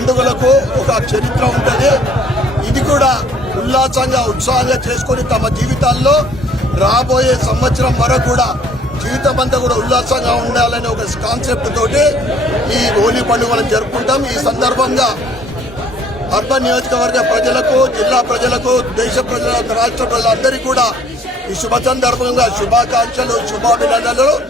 పండుగలకు ఒక చరిత్ర ఉంటుంది. ఇది కూడా ఉల్లాసంగా ఉత్సాహంగా చేసుకొని తమ జీవితాల్లో రాబోయే సంవత్సరం వరకు కూడా జీవితం అంతా కూడా ఉల్లాసంగా ఉండాలనే ఒక కాన్సెప్ట్ తోటి ఈ హోలీ పండుగను జరుపుకుంటాం. ఈ సందర్భంగా అర్బన్ నియోజకవర్గ ప్రజలకు జిల్లా ప్రజలకు దేశ ప్రజల రాష్ట్ర ప్రజలందరికీ కూడా ఈ శుభ సందర్భంగా శుభాకాంక్షలు శుభాభినందనలు.